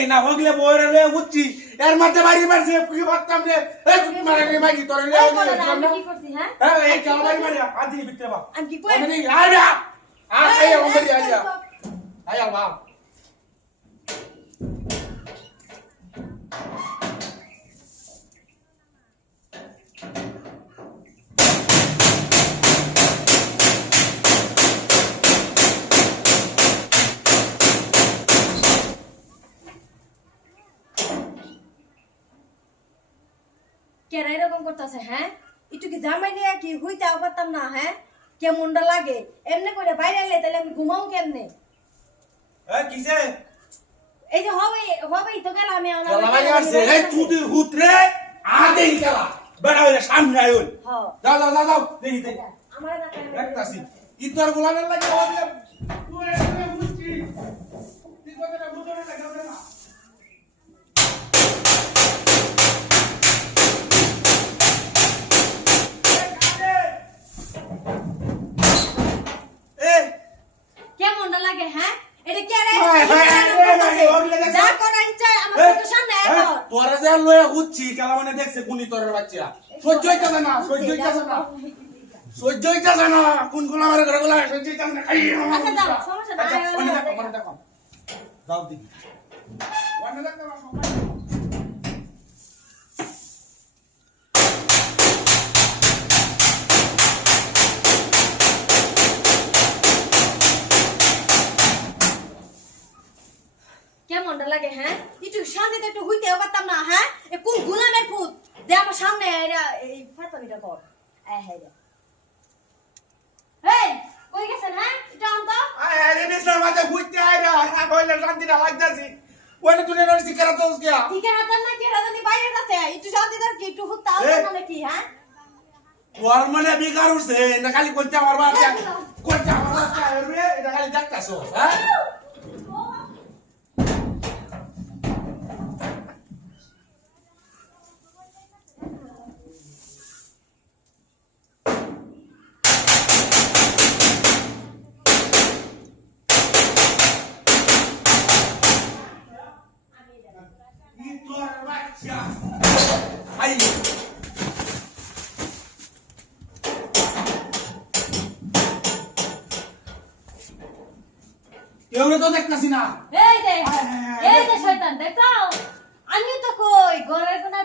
দেই না হগলে বইরে লয়ে উচ্ছি এর মধ্যে বাড়ি মারছে কি করতাম রে এই তুমি মারে রে মাগি তোরে লয়ে আমি কি করছি হ্যাঁ এই চল বাড়ি মারি আদি ভিতরে বা আমি কি কই আমি আইবা এই ওমরি আইয়া আইয়া বা কেরা এরকম করতেছে হ্যাঁ একটু কি জামাই নিয়ে কি হইতেও পারতাম না হ্যাঁ কেমনটা লাগে এমনি করে বাইরে এলে তাহলে আমি ঘুমাও কেমনে কিসে এই যে হবেই তো গেল আমি চলা ভাই আসছে এই চুদির হুতরে আদেই খেলা বেড়া হইলে সামনে আইল হ্যাঁ যাও যাও যাও যাও দেখি দেখি আমার দেখা দেখতাছি ইতর গোলামের লাগে হবে তুই এখানে বুঝছি তুই কথাটা বুঝতে না যাও না কেমনটা লাগে হ্যাঁ এটা কে রে যা করার ইচ্ছা আমার চোখের সামনে এখন তোরা যে লয়ে উচ্ছি খেলা মানে দেখছে কোনি তোরের বাচ্চা সহ্য হইতাছে না সহ্য হইতাছে না সহ্য হইতাছে না কোন কোন আমার ঘরে গোলা সহ্য হইতাছে না আচ্ছা যাও সমস্যা নাই মনে দেখো দাও দি মনে দেখো সময় কেমনটা লাগে হ্যাঁ একটু শান্তিতে একটু হইতেও পারতাম না হ্যাঁ এ কোন গুলামের ফুট দে আমার সামনে এরা এই ফাটামিটা কর হ্যাঁ এই কই গেছেন হ্যাঁ এটা আনতো আরে নেসা মাঝে বুঝতে আইরা না কইলে শান্তিটা লাগতাছি ওনে তুই নরসি শিকারা তোস গিয়া ঠিক আছে না কি রাজনী বাইরে আছে একটু শান্তিতে কি একটু হুত্তা না কি হ্যাঁ তোর মনে বিকার উঠছে না খালি কোনটা মারবা কোনটা মারবা রে এটা খালি দেখতাছো হ্যাঁ Ay. এগুলো তো দেখতাছি না এই যে শয়তান দেখো আমি তো কই ঘরের কোনা